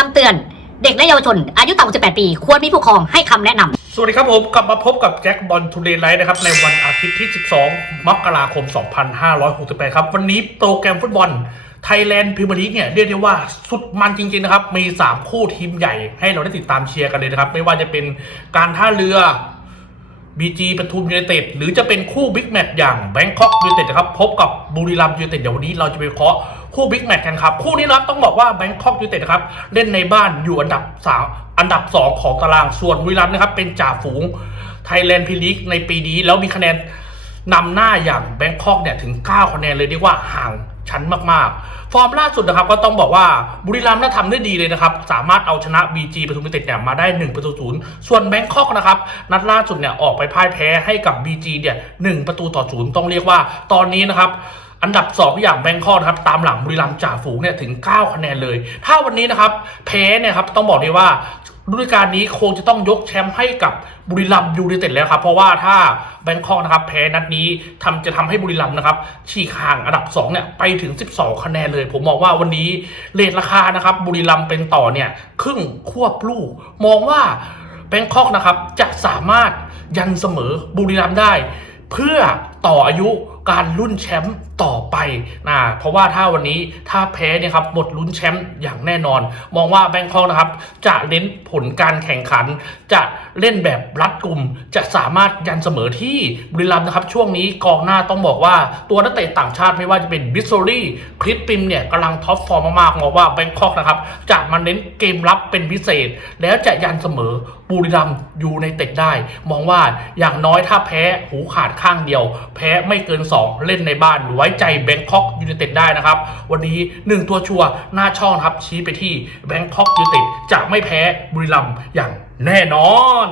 คำเตือน เด็กและเยาวชน อายุต่ำกว่า18ปี ควรมีผู้ปกครองให้คำแนะนำ สวัสดีครับผมกลับมาพบกับแจ็คบอลทูเดย์ไลท์นะครับในวันอาทิตย์ที่ 12 มกราคม 2568 ครับ วันนี้โปรแกรมฟุตบอลไทยแลนด์พรีเมียร์ลีกเนี่ยเรียกได้ว่าสุดมันจริงๆนะครับ มี 3 คู่ทีมใหญ่ให้เราได้ติดตามเชียร์กันเลยนะครับ ไม่ว่าจะเป็นการท่าเรือ บีจีปทุมยูไนเต็ดหรือจะเป็นคู่บิ๊กแมตช์อย่างแบงคอกยูไนเต็ดนะครับพบกับบุรีรัมย์ยูไนเต็ดเดี๋ยววันนี้เราจะไปเคาะคู่บิ๊กแมตช์กันครับ คู่นี้นะครับต้องบอกว่าแบงคอกยูไนเต็ดนะครับเล่นในบ้านอยู่อันดับสามอันดับ 2 ของตารางส่วนบุรีรัมย์นะครับเป็นจ่าฝูงไทยแลนด์พรีลีกในปีนี้แล้วมีคะแนนนำหน้าอย่างแบงคอกเนี่ยถึง 9 คะแนนเลยเรียกว่าห่าง ชั้นมากๆ ฟอร์มล่าสุดนะครับก็ต้องบอกว่าบุรีรัมย์น่าทำได้ดีเลยนะครับ สามารถเอาชนะ BG ปทุมยูไนเต็ดเนี่ยมาได้1ประตูศูนย์ส่วนแบงคอกนะครับ นัดล่าสุดเนี่ยออกไปพ่ายแพ้ให้กับ BG เนี่ยหนึ่งประตูต่อศูนย์ต้องเรียกว่าตอนนี้นะครับอันดับ 2 อย่างแบงคอกนะครับตามหลังบุรีรัมย์จ่าฝูงเนี่ยถึง 9 คะแนนเลย ถ้าวันนี้นะครับแพ้เนี่ยครับต้องบอกเลยว่า ฤดูกาลนี้คงจะต้องยกแชมป์ให้กับบุรีรัมยูไนเต็ดแล้วครับ เพราะว่าถ้าแบงคอกนะครับแพ้นัดนี้ทำจะทำให้บุรีรัมย์นะครับฉีกห่างอันดับ2เนี่ยไปถึง 12 คะแนนเลย ผมมองว่าวันนี้เลทราคานะครับบุรีรัมย์เป็นต่อเนี่ยครึ่งควบลูก มองว่าแบงคอกนะครับจะสามารถยันเสมอบุรีรัมย์ได้ เพื่อ ต่ออายุการลุ้นแชมป์ต่อไปนะเพราะว่าถ้าวันนี้ถ้าแพ้เนี่ยครับหมดลุ้นแชมป์อย่างแน่นอน มองว่าแบงคอกนะครับ จะเน้นผลการแข่งขัน จะเล่นแบบรัดกลุ่ม จะสามารถยันเสมอที่บุรีรัมย์นะครับ ช่วงนี้กองหน้าต้องบอกว่าตัวนักเตะต่างชาติไม่ว่าจะเป็นบิสโซรี่คริสปิมเนี่ยกำลังท็อปฟอร์มมากๆมองว่าแบงคอกนะครับจะมาเน้นเกมรับเป็นพิเศษ แล้วจะยันเสมอบุรีรัมย์ยูในเต็ดได้ มองว่าอย่างน้อยถ้าแพ้หูขาดข้างเดียวแพ้ไม่เกิน 2 เล่นในบ้านไว้ใจแบงคอกยูเนเต็ดได้นะครับ วันนี้ 1 ตัวชัวร์หน้าช่องครับชี้ไปที่แบงคอกยูเนเต็ดจะไม่แพ้บุรีรัมย์อย่างแน่นอน